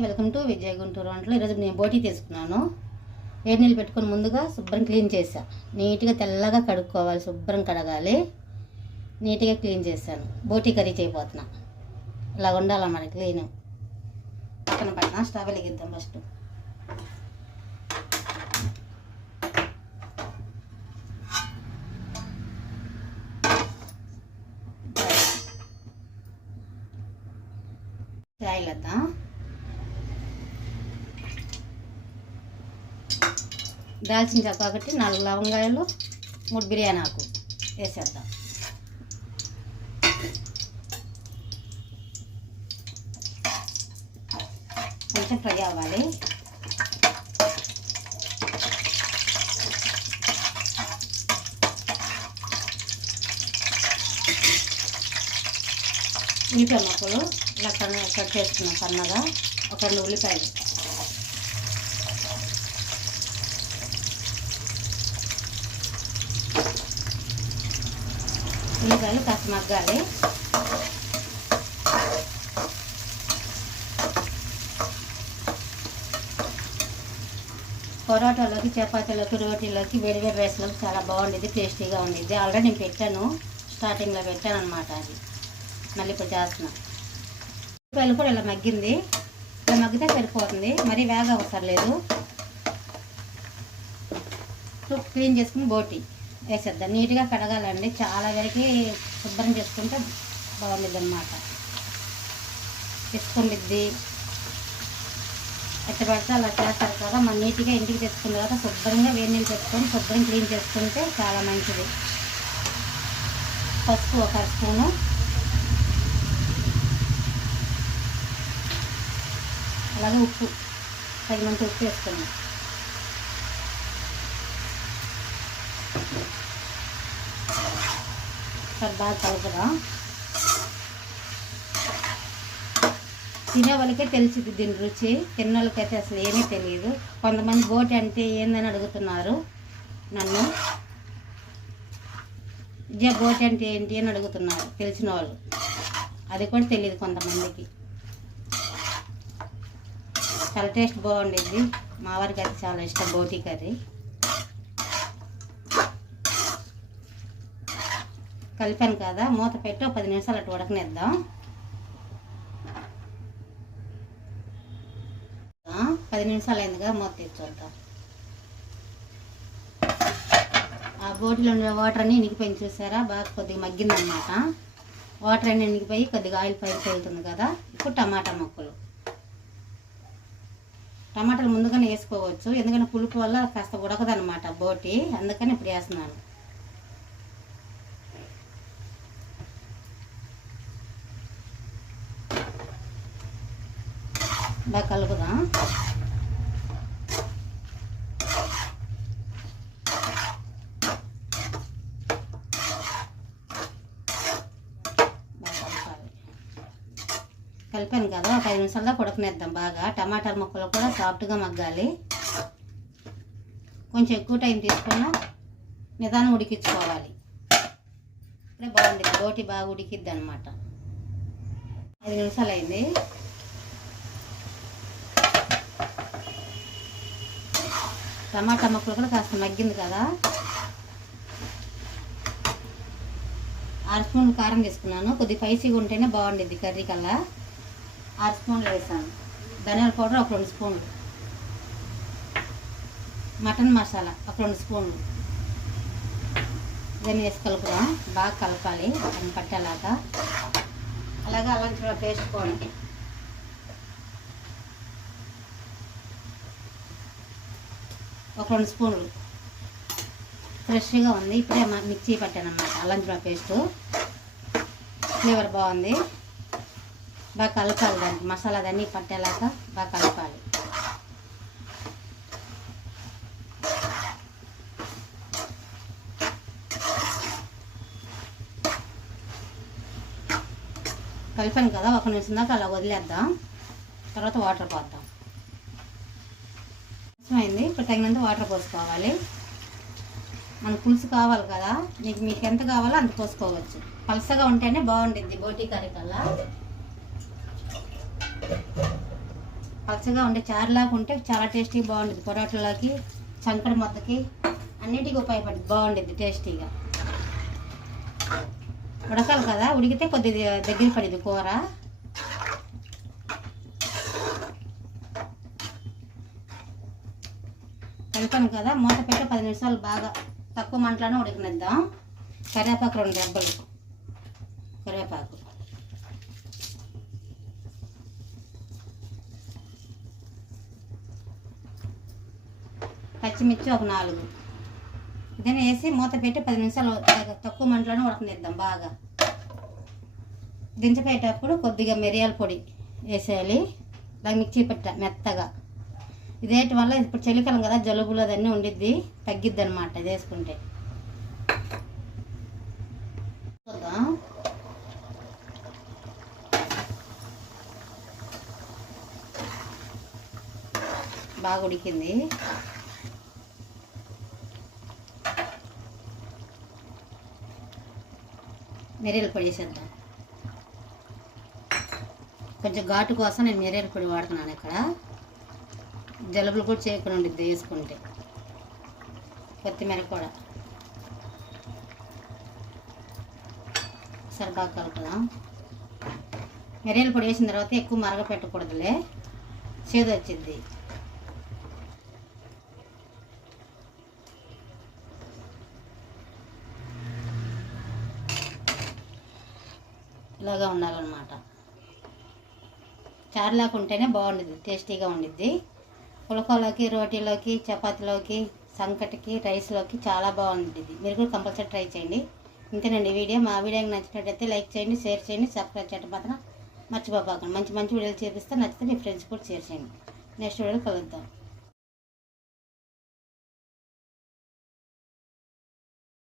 Welcome to Vijay Guntur వంటలు. ఈరోజు నేను బోటీ తీసుకున్నాను. వేడి నీళ్ళు పెట్టుకుని ముందుగా శుభ్రం క్లీన్ చేసా నీట్గా తెల్లగా కడుక్కోవాలి శుభ్రం కడగాలి. నీట్గా క్లీన్ చేశాను. బోటీ కర్రీ చేయబోతున్నా. ఇలా ఉండాలన్నమాట క్లీన్? పక్కన పక్కన స్టవ్ వెలిగిద్దాం ఫస్ట్. ఆయిల్ దాల్చిన చెక్క ఒకటి నాలుగు లవంగాయలు మూడు బిర్యానీ ఆకు వేసేద్దాం. కొంచెం ఫ్రై అవ్వాలి. ఉల్లిపాయ ముక్కలు ఇలా కట్ చేసుకున్నాం సన్నగా. ఒక రెండు ఉల్లిపాయలు. ఉల్లిపాయలు కాస్త మగ్గాలి. పొరాటాలోకి చపాతీలోకి రోటీలోకి వేడి వేడి రైస్లోకి చాలా బాగుండేది టేస్టీగా ఉండేది ఆల్రెడీ నేను పెట్టాను స్టార్టింగ్లో పెట్టాను అనమాట అది. మళ్ళీ ఇప్పుడు చేస్తున్నాను ఉల్లిపాయలు కూడా ఇలా మగ్గింది. ఇలా మగ్గితే సరిపోతుంది. మరీ వేగ అవసరం లేదు క్లీన్ చేసుకుని బోటి. వేసేద్దాం. నీట్గా కడగాలండి. చాలా వరకు శుభ్రం చేసుకుంటే బాగుంటుంది అనమాట ఇసుకుండిద్ది ఎట్ట పడితే అలా చేస్తారు కదా. మనం నీట్గా ఇంటికి తెచ్చుకున్న తర్వాత శుభ్రంగా వేడి నీళ్ళు పెట్టుకొని శుభ్రం క్లీన్ చేసుకుంటే చాలా మంచిది. పసుపు ఒక స్పూను. అలాగే ఉప్పు. తగినంత ఉప్పు వేసుకున్నాం. సరే బాగా కలుపుదాం తినే వాళ్ళకే తెలిసింది దీని రుచి తిన్న వాళ్ళకైతే అసలు ఏమీ తెలియదు. కొంతమంది బోటి అంటే ఏందని అడుగుతున్నారు నన్ను. ఇదే బోటి అంటే ఏంటి అని అడుగుతున్నారు తెలిసిన వాళ్ళు. అది కూడా తెలియదు కొంతమందికి. చాలా టేస్ట్ బాగుండేది. మా వారికి అయితే చాలా ఇష్టం బోటి కర్రీ కలిపాను కదా మూత పెట్టి ఒక పది నిమిషాలు అటు ఉడకనిద్దాం. పది నిమిషాలు అయిందిగా మూత తెచ్చి ఆ బోటిలో ఉండే వాటర్ అన్ని ఇనిగిపోయింది చూసారా? బాగా కొద్దిగా మగ్గిందనమాట వాటర్ అన్ని ఇనిగిపోయి కొద్దిగా ఆయిల్ పైకి వెళ్తుంది కదా. ఇప్పుడు టమాటా మొక్కలు. టమాటాలు ముందుగానే వేసుకోవచ్చు. ఎందుకంటే పులుపు వల్ల కాస్త ఉడకదనమాట బోటి అందుకని ఇప్పుడు వేస్తున్నాను. బాగా కలుపుదాం కలిపాను కదా ఒక ఐదు నిమిషాల్లో ఉడకనేద్దాం బాగా. టమాటాల ముక్కలు కూడా సాఫ్ట్గా మగ్గాలి. కొంచెం ఎక్కువ టైం తీసుకున్నా నిదానం ఉడికించుకోవాలి. ఇప్పుడే బాగుంటుంది రోటి బాగా ఉడికిద్ది అనమాట ఐదు నిమిషాలు అయింది. టమాటా ముక్కలు కూడా కాస్త మగ్గింది కదా. ఆరు స్పూన్లు కారం తీసుకున్నాను కొద్ది స్పైసీగా ఉంటేనే బాగుండేది కర్రీ కల్లా. ఆరు స్పూన్లు వేసాను. ధనియాల పౌడర్ ఒక రెండు స్పూన్లు. మటన్ మసాలా ఒక రెండు స్పూన్లు. ఇవన్నీ వేసి కలుపుదాం. బాగా కలపాలి. పట్టేలాగా. అలాగే అల్లం చూడ పేస్ట్ ఒక రెండు స్పూన్లు. ఫ్రెష్గా ఉంది. ఇప్పుడే మిక్సీ పట్టానమాట అన్నమాట అల్లం పేస్ట్. ఫ్లేవర్ బాగుంది. బాగా కలపాలి దానికి. మసాలా దాన్ని పట్టేలాగా బాగా కలపాలి. కలిపాను కదా. ఒక నిమిషం దాకా అలా వదిలేద్దాం. తర్వాత వాటర్ పోద్దాం. అయింది. ఇప్పుడు తగినంత వాటర్ పోసుకోవాలి. మన పులుసు కావాలి కదా. మీకు మీకు ఎంత కావాలో అంత పోసుకోవచ్చు. పలసగా ఉంటేనే బాగుంటుంది బోటీ కర్రీ కల్లా. పలసగా ఉండే చారులాగా ఉంటే చాలా టేస్టీగా బాగుంటుంది పొరాటలోకి చంకడ మొత్తకి అన్నిటికీ ఉపయోగపడుతుంది. బాగుంటుంది టేస్టీగా. ఉడకాలి కదా. ఉడికితే కొద్దిగా దగ్గర పడింది కూర. చెప్పాను కదా మూత పెట్టి పది నిమిషాలు బాగా తక్కువ మంటలోనే ఉడకనిద్దాం. కరివేపాకు రెండు దెబ్బలు కరివేపాకు. పచ్చిమిర్చి ఒక నాలుగు. ఇదని వేసి మూత పెట్టి పది నిమిషాలు తక్కువ మంటలోనే ఉడకనిద్దాం బాగా. దించిపోయేటప్పుడు కొద్దిగా మిరియాల పొడి వేసేయాలి. దాన్ని మిక్సీ పెట్ట మెత్తగా. ఇదేటి వల్ల ఇప్పుడు చలికాలం కదా జలుబులు అదన్నీ ఉండిద్ది తగ్గిద్ది అనమాట ఇది వేసుకుంటే. బాగా ఉడికింది. మిరియాల పొడి వేసేద్దాం. కొంచెం ఘాటు కోసం నేను మిరియాల పొడి వాడుతున్నాను ఇక్కడ. జలుబులు కూడా చేయకుండా ఉండిద్ది వేసుకుంటే. కొత్తిమీర కూడా. సరే బాగా కలుపుదాం మిరియాల పొడి వేసిన తర్వాత ఎక్కువ మరగ పెట్టకూడదులే చేదు వచ్చింది ఇలాగా ఉండాలన్నమాట. చారు లేకుంటేనే బాగుండిద్ది టేస్టీగా ఉండిద్ది. పులకలోకి రోటీలోకి చపాతీలోకి సంకటికి రైస్లోకి చాలా బాగుంటుంది. మీరు కూడా కంపల్సరీ ట్రై చేయండి. ఇంతేనండి వీడియో. మా వీడియోకి నచ్చినట్టయితే లైక్ చేయండి షేర్ చేయండి సబ్స్క్రైబ్ చేయడం మాత్రం మర్చిపోకండి మంచి మంచి వీడియోలు చేపిస్తే నచ్చితే మీ ఫ్రెండ్స్ కూడా షేర్ చేయండి. నెక్స్ట్ వీడియోలో కలుద్దాం.